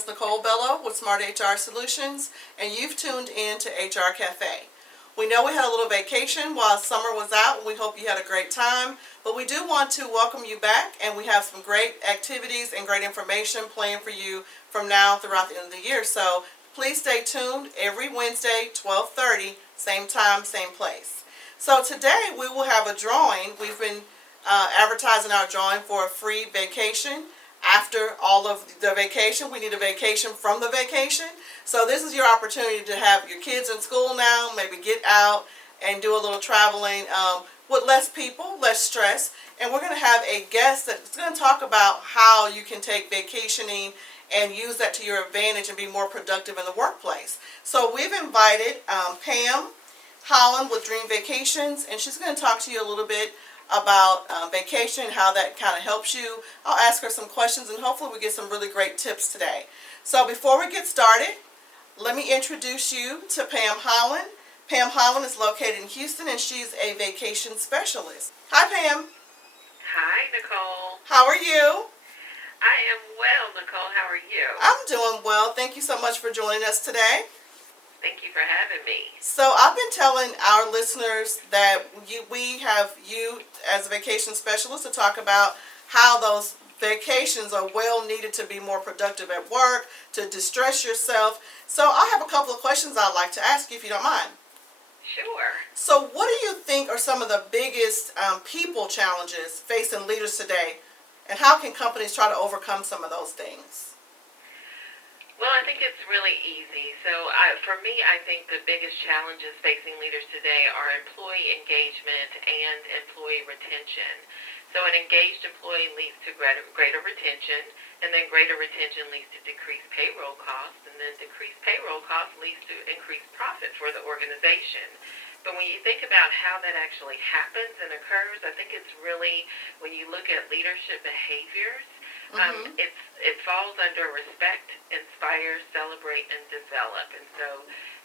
is Nicole Bellow with Smart HR Solutions, and you've tuned in to HR Cafe. We know we had a little vacation while summer was out, and we hope you had a great time, but we do want to welcome you back, and we have some great activities and great information planned for you from now throughout the end of the year. So please stay tuned every Wednesday, 12:30, same time, same place. So today we will have a drawing. We've been advertising our drawing for a free vacation. After all of the vacation, we need a vacation from the vacation. So this is your opportunity to have your kids in school now, maybe get out and do a little traveling with less people, less stress. And we're going to have a guest that's going to talk about how you can take vacationing and use that to your advantage and be more productive in the workplace. So we've invited Pam Holland with Dream Vacations, and she's going to talk to you a little bit about vacation, how that kind of helps you. I'll ask her some questions, and hopefully we get some really great tips today. So before we get started, let me introduce you to Pam Holland. Pam Holland is located in Houston, and she's a vacation specialist. Hi, Pam. Hi, Nicole. How are you? I am well, Nicole. How are you? I'm doing well. Thank you so much for joining us today. Thank you for having me. So I've been telling our listeners that we have you as a vacation specialist to talk about how those vacations are well needed to be more productive at work, to distress yourself. So I have a couple of questions I'd like to ask you if you don't mind. Sure. So what do you think are some of the biggest people challenges facing leaders today, and how can companies try to overcome some of those things? Well, I think it's really easy. So for me, I think the biggest challenges facing leaders today are employee engagement and employee retention. So an engaged employee leads to greater retention, and then greater retention leads to decreased payroll costs, and then decreased payroll costs leads to increased profit for the organization. But when you think about how that actually happens and occurs, I think it's really, when you look at leadership behaviors, it falls under respect, inspire, celebrate, and develop. And so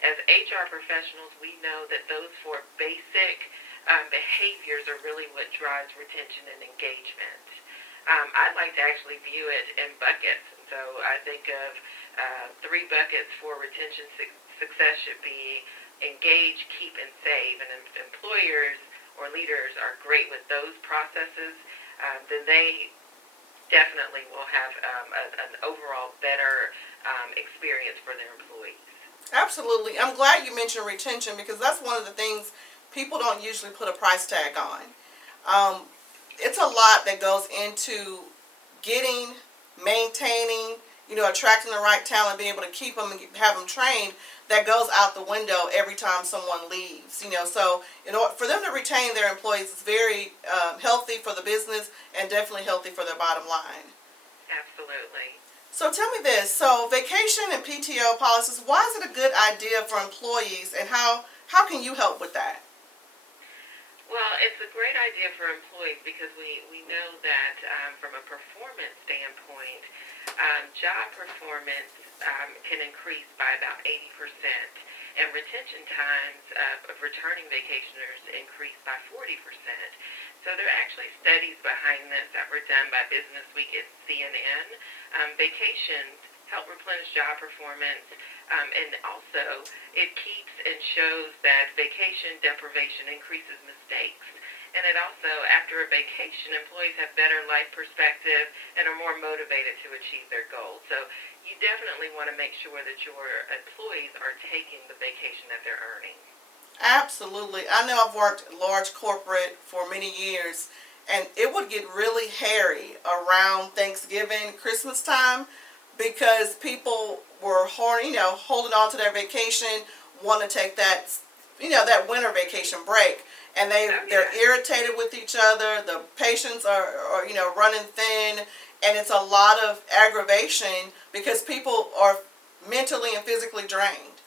as HR professionals, we know that those four basic behaviors are really what drives retention and engagement. I like to actually view it in buckets. And so I think of 3 buckets for retention success should be engage, keep, and save. And if employers or leaders are great with those processes, then they definitely will have an overall better experience for their employees. Absolutely. I'm glad you mentioned retention, because that's one of the things people don't usually put a price tag on. It's a lot that goes into getting, maintaining, attracting the right talent, being able to keep them and have them trained. That goes out the window every time someone leaves. So in order for them to retain their employees, it's very healthy for the business and definitely healthy for their bottom line. Absolutely. So tell me this. So vacation and PTO policies, why is it a good idea for employees, and how can you help with that? Well, it's a great idea for employees because we know that from a performance standpoint, job performance can increase by about 80%, and retention times of returning vacationers increase by 40%. So there are actually studies behind this that were done by Business Week and CNN. Vacations help replenish job performance, and also it keeps and shows that vacation deprivation increases mistakes. And it also, after a vacation, employees have better life perspective and are more motivated to achieve their goals. So you definitely want to make sure that your employees are taking the vacation that they're earning. Absolutely. I know I've worked large corporate for many years, and it would get really hairy around Thanksgiving, Christmas time, because people were holding on to their vacation, want to take that that winter vacation break, and they're irritated with each other. The patients are running thin, and it's a lot of aggravation because people are mentally and physically drained,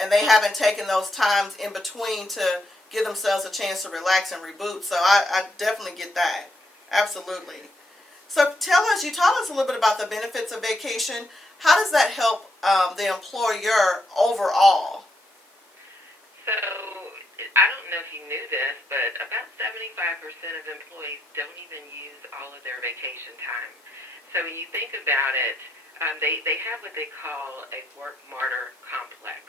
and they haven't taken those times in between to give themselves a chance to relax and reboot. So I definitely get that. Absolutely. So you taught us a little bit about the benefits of vacation. How does that help the employer overall? So I don't know if you knew this, but about 75% of employees don't even use all of their vacation time. So when you think about it, They have what they call a work martyr complex.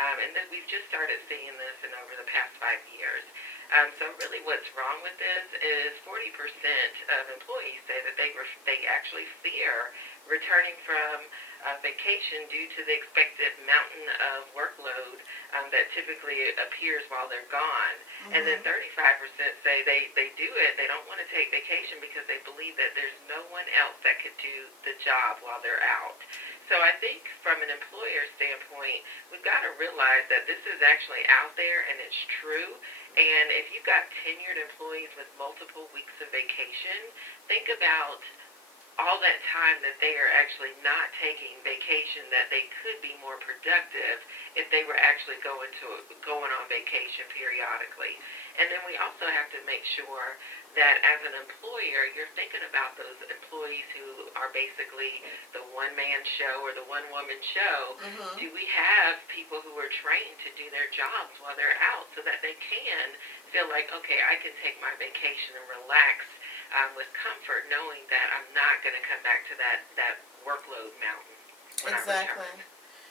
And then we've just started seeing this in over the past 5 years. So really what's wrong with this is 40% of employees say that they actually fear returning from vacation due to the expected mountain of workload that typically appears while they're gone. Mm-hmm. And then 35% say they do it, they don't want to take vacation because they believe that there's no one else that could do the job while they're out. So I think from an employer standpoint, we've got to realize that this is actually out there and it's true. And if you've got tenured employees with multiple weeks of vacation, think about all that time that they are actually not taking vacation, that they could be more productive if they were actually going on vacation periodically. And then we also have to make sure that as an employer, you're thinking about those employees who are basically the one-man show or the one-woman show. Mm-hmm. Do we have people who are trained to do their jobs while they're out so that they can feel like, okay, I can take my vacation and relax with comfort, knowing that I'm not going to come back to that workload mountain. Exactly.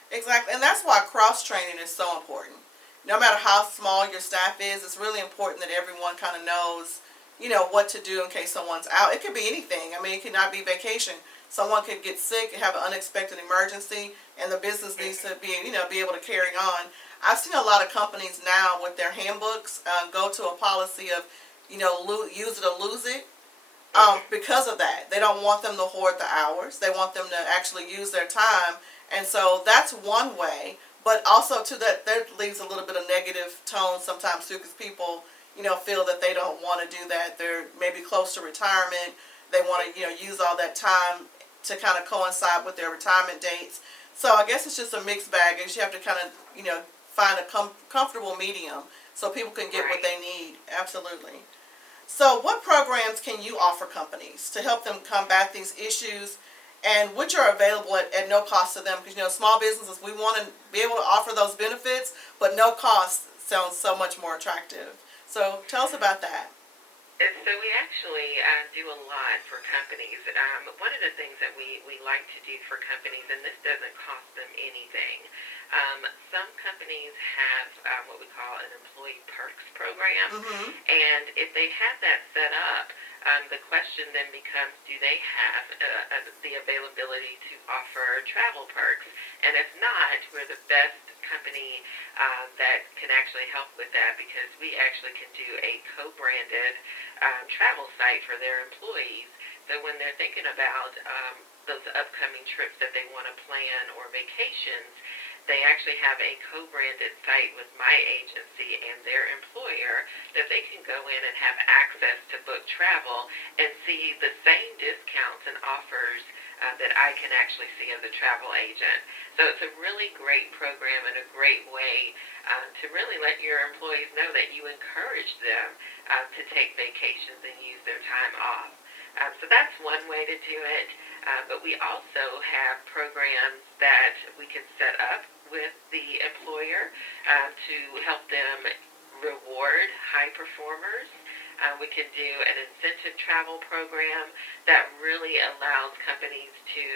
Exactly. And that's why cross-training is so important. No matter how small your staff is, it's really important that everyone kind of knows, what to do in case someone's out. It could be anything. I mean, it could not be vacation. Someone could get sick, have an unexpected emergency, and the business needs to be able to carry on. I've seen a lot of companies now with their handbooks go to a policy of, use it or lose it. Because of that, they don't want them to hoard the hours. They want them to actually use their time, and so that's one way. But also, too, that leaves a little bit of negative tone sometimes too, because people, feel that they don't want to do that. They're maybe close to retirement. They want to, use all that time to kind of coincide with their retirement dates. So I guess it's just a mixed bag. You have to kind of, find a comfortable medium so people can get what they need. Absolutely. So what programs can you offer companies to help them combat these issues, and which are available at no cost to them? Because, small businesses, we want to be able to offer those benefits, but no cost sounds so much more attractive. So tell us about that. So we actually do a lot for companies. One of the things that we like to do for companies, and this doesn't cost them anything, some companies have what we call an employee perks program. Mm-hmm. And if they have that set up, the question then becomes, do they have the availability to offer travel perks? And if not, we're the best company that can actually help with that, because we actually can do a co-branded travel site for their employees. So when they're thinking about those upcoming trips that they want to plan or vacations, they actually have a co-branded site with my agency and their employer that they can go in and have access to book travel and see the same discounts and offers that I can actually see as a travel agent. So it's a really great program and a great way to really let your employees know that you encourage them to take vacations and use their time off. So that's one way to do it. But we also have programs that we can set up with the employer to help them reward high performers. We can do an incentive travel program that really allows companies to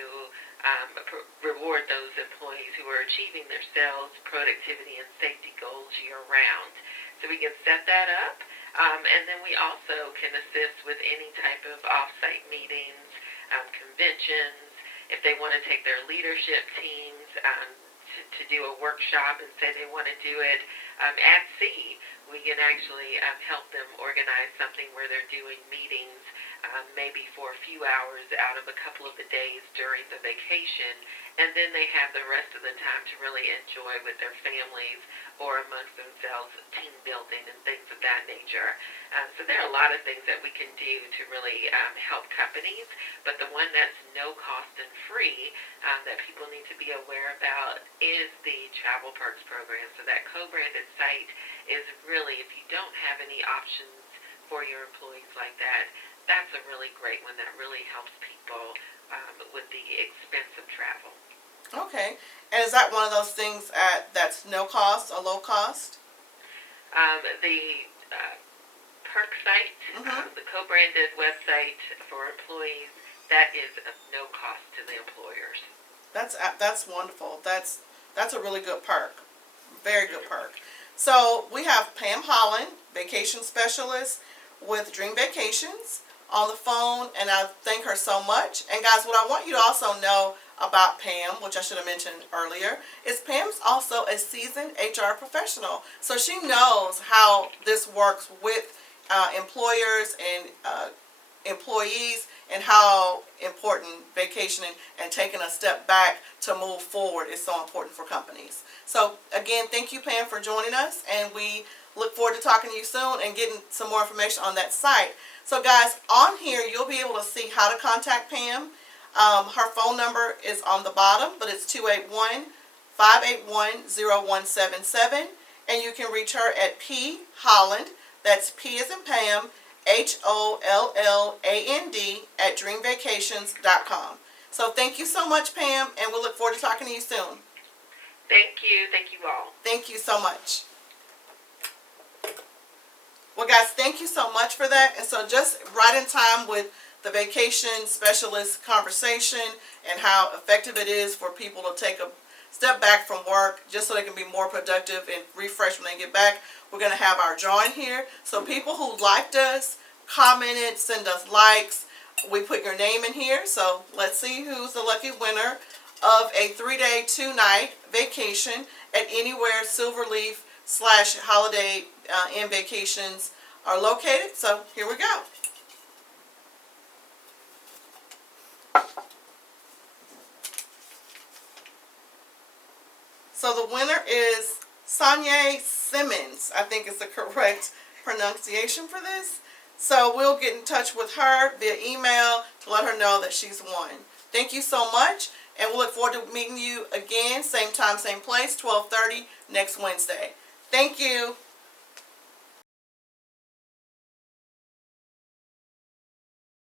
reward those employees who are achieving their sales, productivity, and safety goals year-round. So we can set that up. And then we also can assist with any type of off-site meetings, conventions. If they want to take their leadership teams to do a workshop and say they want to do it at sea, we can actually help them organize something where they're doing meetings maybe for a few hours out of a couple of the days during the vacation, and then they have the rest of the time to really enjoy with their families or amongst themselves, team building and things of that nature. So there are a lot of things that we can do to really help companies, but the one that's no cost and free that people need to be aware about is the Travel Perks program. So that co-branded site is really, if you don't have any options for your employees like that, that's a really great one that really helps people with the expense of travel. Okay. And is that one of those things that's no cost or low cost? The perk site, the co-branded website for employees, that is of no cost to the employers. That's wonderful. That's a really good perk. Very good perk. So we have Pam Holland, vacation specialist with Dream Vacations, on the phone, and I thank her so much. And guys, what I want you to also know about Pam, which I should have mentioned earlier, is Pam's also a seasoned HR professional. So she knows how this works with employers and employees, and how important vacationing and taking a step back to move forward is so important for companies. So again, thank you, Pam, for joining us, and we look forward to talking to you soon and getting some more information on that site. So guys, on here you'll be able to see how to contact Pam. Her phone number is on the bottom, but it's 281-581-0177, and you can reach her at P Holland, that's P as in Pam, HOLLAND at dreamvacations.com. So thank you so much, Pam, and we'll look forward to talking to you soon. Thank you. Thank you all. Thank you so much. Well, guys, thank you so much for that. And so just right in time with the vacation specialist conversation and how effective it is for people to take a step back from work just so they can be more productive and refreshed when they get back, we're going to have our drawing here. So people who liked us, commented, send us likes, we put your name in here. So let's see who's the lucky winner of a 3-day, 2-night vacation at anywhere Silverleaf / Holiday Inn Vacations are located. So here we go. So the winner is Sonia Simmons, I think is the correct pronunciation for this. So we'll get in touch with her via email to let her know that she's won. Thank you so much, and we'll look forward to meeting you again, same time, same place, 12:30 next Wednesday. Thank you.